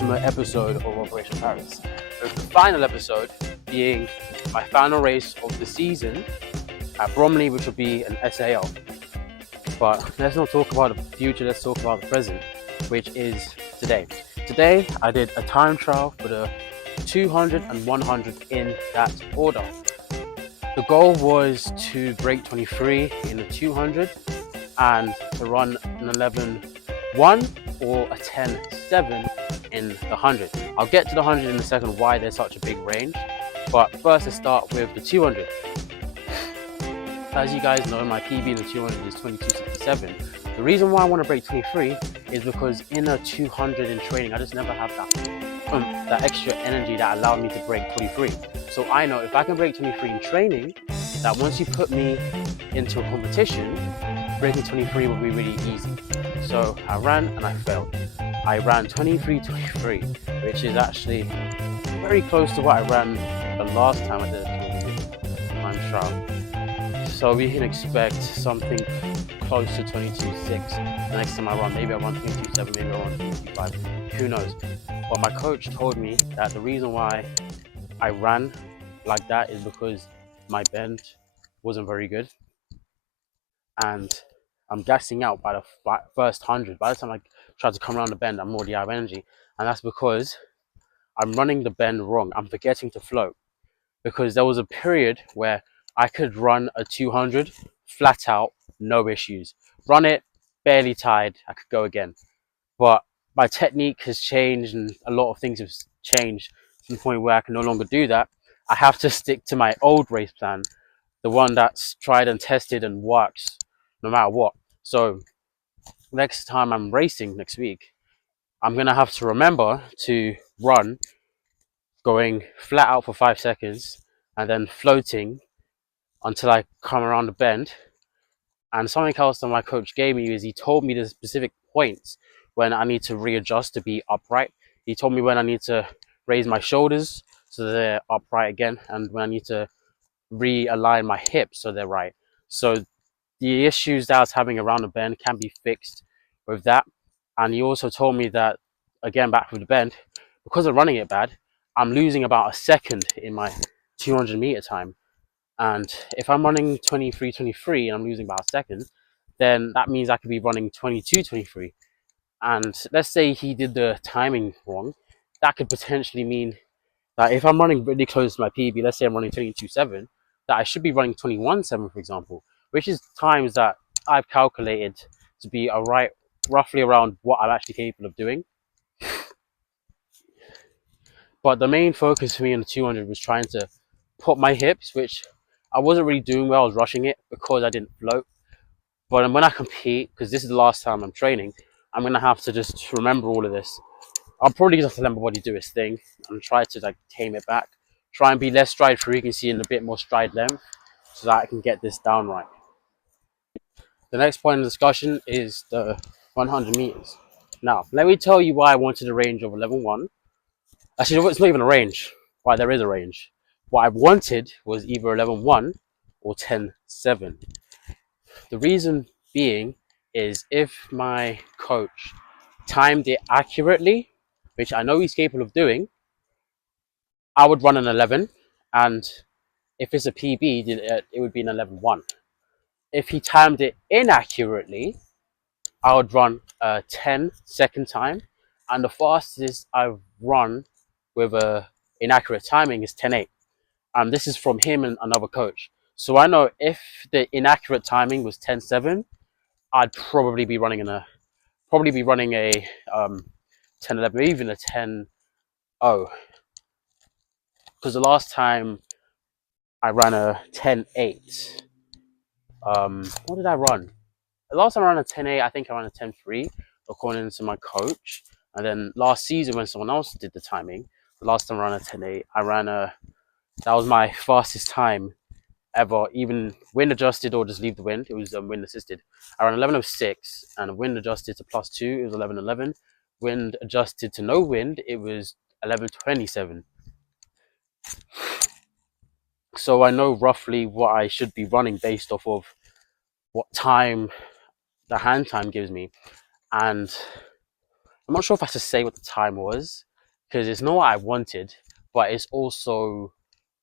penultimate episode of Operation Paris, with the final episode being my final race of the season at Bromley, which will be an SAL. But let's not talk about the future, let's talk about the present, which is today. Today I did a time trial for the 200 and 100 in that order. The goal was to break 23 in the 200 and to run an 11.1 or a 10.7 in the 100. I'll get to the 100 in a second why there's such a big range, but first let's start with the 200. As you guys know, my PB in the 200 is 22.67. The reason why I want to break 23 is because in a 200 in training, I just never have that extra energy that allowed me to break 23. So I know if I can break 23 in training, that once you put me into a competition, breaking 23 will be really easy. So I ran and I failed. I ran 23.23, which is actually very close to what I ran the last time I did a time trial. So we can expect something close to 22.6 next time I run. Maybe I run 22.7, maybe I run 22.5, who knows. But my coach told me that the reason why I ran like that is because my bend wasn't very good. And I'm gassing out by the first 100. By the time I try to come around the bend, I'm already out of energy. And that's because I'm running the bend wrong. I'm forgetting to float. Because there was a period where I could run a 200 flat out, no issues. Run it, barely tired, I could go again. But my technique has changed and a lot of things have changed to the point where I can no longer do that. I have to stick to my old race plan, the one that's tried and tested and works no matter what. So next time I'm racing next week, I'm gonna have to remember to run going flat out for 5 seconds and then floating until I come around the bend. And something else that my coach gave me is he told me the specific points when I need to readjust to be upright. He told me when I need to raise my shoulders so they're upright again, and when I need to realign my hips so they're right. So the issues that I was having around the bend can be fixed with that. And he also told me that, again, back with the bend, because of running it bad, I'm losing about a second in my 200 meter time. And if I'm running 23.23 and I'm losing about a second, then that means I could be running 22.23. And let's say he did the timing wrong, that could potentially mean that if I'm running really close to my PB, let's say I'm running 22.7, that I should be running 21.7, for example, which is times that I've calculated to be roughly around what I'm actually capable of doing. But the main focus for me in the 200 was trying to put my hips, which I wasn't really doing well. I was rushing it because I didn't float. But when I compete, because this is the last time I'm training, I'm going to have to just remember all of this. I'll probably just have to let my body do its thing and try to tame it back. Try and be less stride frequency and a bit more stride length so that I can get this down right. The next point of discussion is the 100 meters. Now, let me tell you why I wanted a range of 11.1. Actually, it's not even a range. Why there is a range. What I wanted was either 11.1 or 10.7. The reason being is if my coach timed it accurately, which I know he's capable of doing, I would run an 11, and if it's a PB, it would be an 11.1. If he timed it inaccurately, I would run a 10-second time, and the fastest I've run with a inaccurate timing is 10.8. This is from him and another coach. So I know if the inaccurate timing was 10.7, I'd probably be running a 10.11, even a 10.0. Because the last time I ran a 10.8, what did I run? The last time I ran a 10.8, I think I ran a 10.3, according to my coach. And then last season, when someone else did the timing, the last time I ran a 10.8, that was my fastest time ever, even wind adjusted or just leave the wind. It was wind assisted. I ran 11.06, and wind adjusted to +2, it was 11.11. Wind adjusted to no wind, it was 11.27. So I know roughly what I should be running based off of what time the hand time gives me. And I'm not sure if I have to say what the time was. because it's not what I wanted, but it's also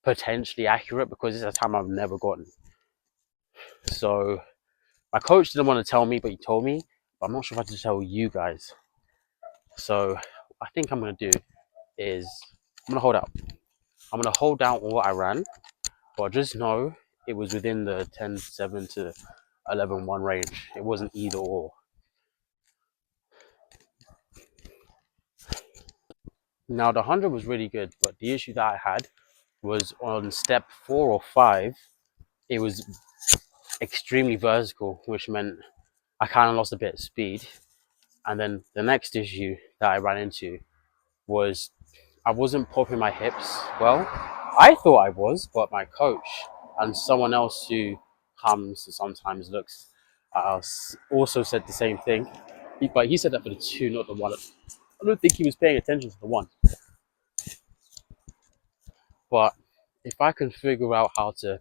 potentially accurate because it's a time I've never gotten. So my coach didn't want to tell me, but he told me. But I'm not sure if I have to tell you guys. So I think I'm gonna do is I'm gonna hold out. I'm gonna hold down what I ran, but just know it was within the 10.7 to 11.1 range. It wasn't either or. Now the 100 was really good, but the issue that I had was on step 4 or 5. It was extremely vertical, which meant I kind of lost a bit of speed. And then the next issue that I ran into was I wasn't popping my hips well. I thought I was, but my coach and someone else who comes and sometimes looks at us also said the same thing. But he said that for the 2, not the 1. I don't think he was paying attention to the 1. But if I can figure out how to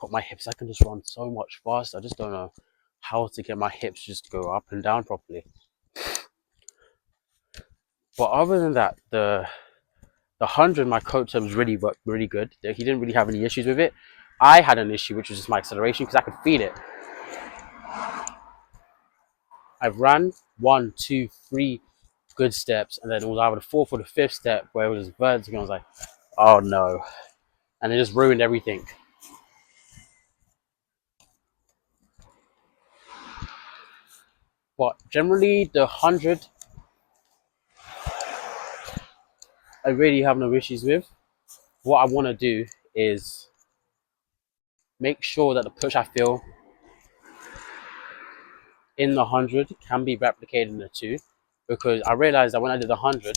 put my hips, I can just run so much faster. I just don't know how to get my hips just to go up and down properly. But other than that, the 100, my coach said was really good. He didn't really have any issues with it. I had an issue, which was just my acceleration, because I could feel it. I ran 1, 2, 3 good steps, and then it was either the 4th or the 5th step where it was vertical. I was like, oh no. And it just ruined everything. But generally, the 100, I really have no issues with. What I want to do is make sure that the push I feel in the 100 can be replicated in the 2, because I realized that when I did the 100,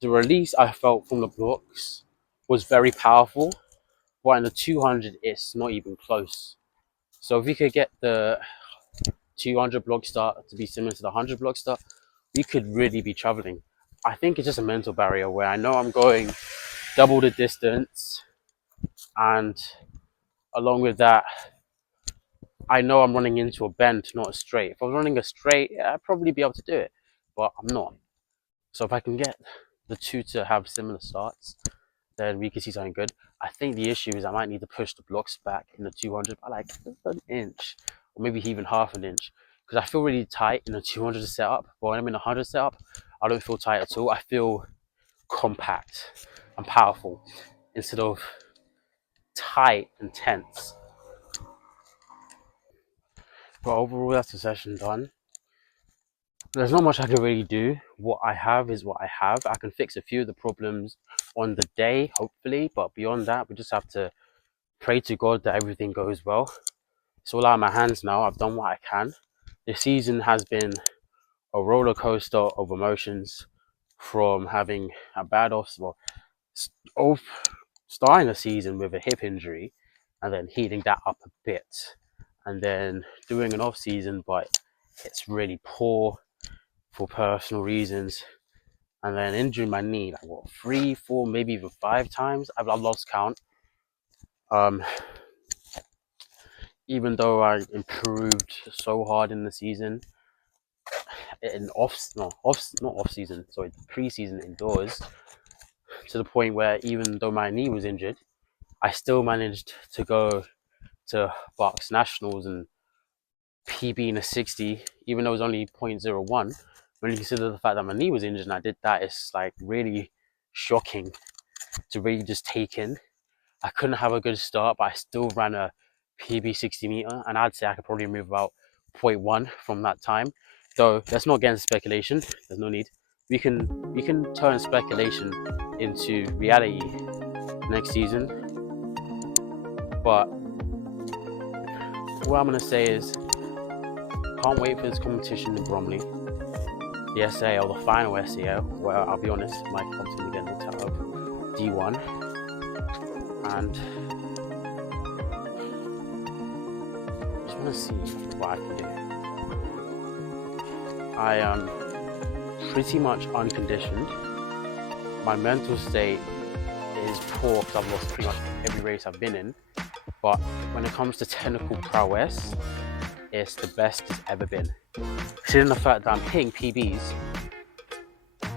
the release I felt from the blocks was very powerful, but in the 200 it's not even close. So if we could get the 200 block start to be similar to the 100 block start, we could really be traveling. I think it's just a mental barrier where I know I'm going double the distance, and along with that, I know I'm running into a bend, not a straight. If I was running a straight, yeah, I'd probably be able to do it, but I'm not. So if I can get the 2 to have similar starts, then we can see something good. I think the issue is I might need to push the blocks back in the 200 by like an inch, or maybe even half an inch, because I feel really tight in the 200 setup, but when I'm in the 100 setup, I don't feel tight at all. I feel compact and powerful instead of tight and tense. But overall, that's the session done. There's not much I can really do. What I have is what I have. I can fix a few of the problems on the day, hopefully, but beyond that, we just have to pray to God that everything goes well. It's all out of my hands now. I've done what I can. This season has been a roller coaster of emotions, from having a bad starting the season with a hip injury and then heating that up a bit, and then doing an off season, but it's really poor for personal reasons, and then injuring my knee like what 3, 4, maybe even 5 times. I've lost count. Even though I improved so hard in the season, in not off season, sorry, pre-season indoors, to the point where even though my knee was injured, I still managed to go to Bucks Nationals and PB in a 60, even though it was only 0.01. When you consider the fact that my knee was injured and I did that, it's like really shocking to really just take in. I couldn't have a good start, but I still ran a PB 60 meter, and I'd say I could probably move about 0.1 from that time. Though let's not get into speculation. There's no need. We can turn speculation into reality next season. But what I'm gonna say is, can't wait for this competition in Bromley, the SAL, the final SAL, where I'll be honest, my competition again looked out of D1, and I just want to see what I can do. I am pretty much unconditioned. My mental state is poor because I've lost pretty much every race I've been in, but when it comes to technical prowess, it's the best it's ever been. Considering the fact that I'm hitting PBs,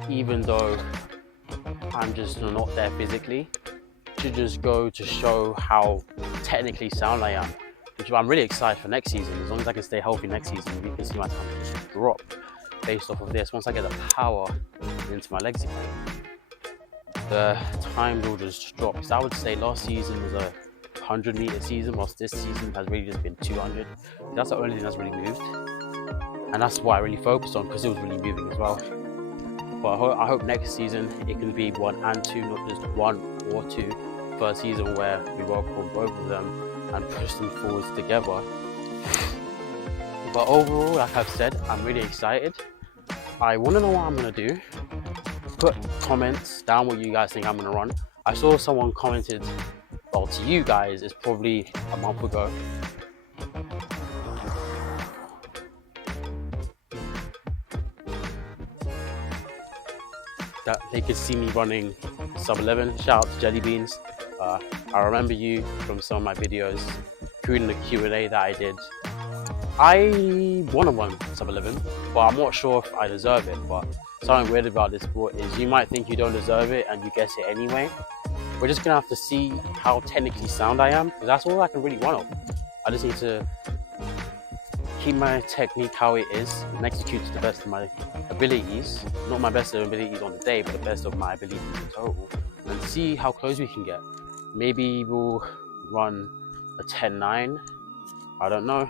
even though I'm just not there physically, to just go to show how technically sound I am, which I'm really excited for next season. As long as I can stay healthy next season, you can see my time just drop based off of this. Once I get the power into my legs again, the time will just drop. Because I would say last season was a 100-meter season, whilst this season has really just been 200. That's the only thing that's really moved, and that's what I really focused on because it was really moving as well. But I hope next season it can be 1 and 2, not just 1 or 2 for a season where we work on both of them and push them forwards together. But overall, like I've said, I'm really excited. I want to know what I'm going to do. Put comments down what you guys think I'm going to run. I saw someone commented, well, to you guys, it's probably a month ago, that they could see me running sub 11. Shout out to Jelly Beans. I remember you from some of my videos, including the Q&A that I did. I want to run sub 11, but I'm not sure if I deserve it. But something weird about this sport is you might think you don't deserve it and you guess it anyway. We're just gonna have to see how technically sound I am, because that's all I can really run on. I just need to keep my technique how it is and execute to the best of my abilities. Not my best of abilities on the day, but the best of my abilities in total, and see how close we can get. Maybe we'll run a 10-9. I don't know.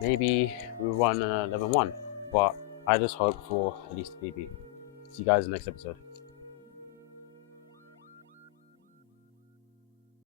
Maybe we'll run an 11-1. But I just hope for at least a PB. See you guys in the next episode.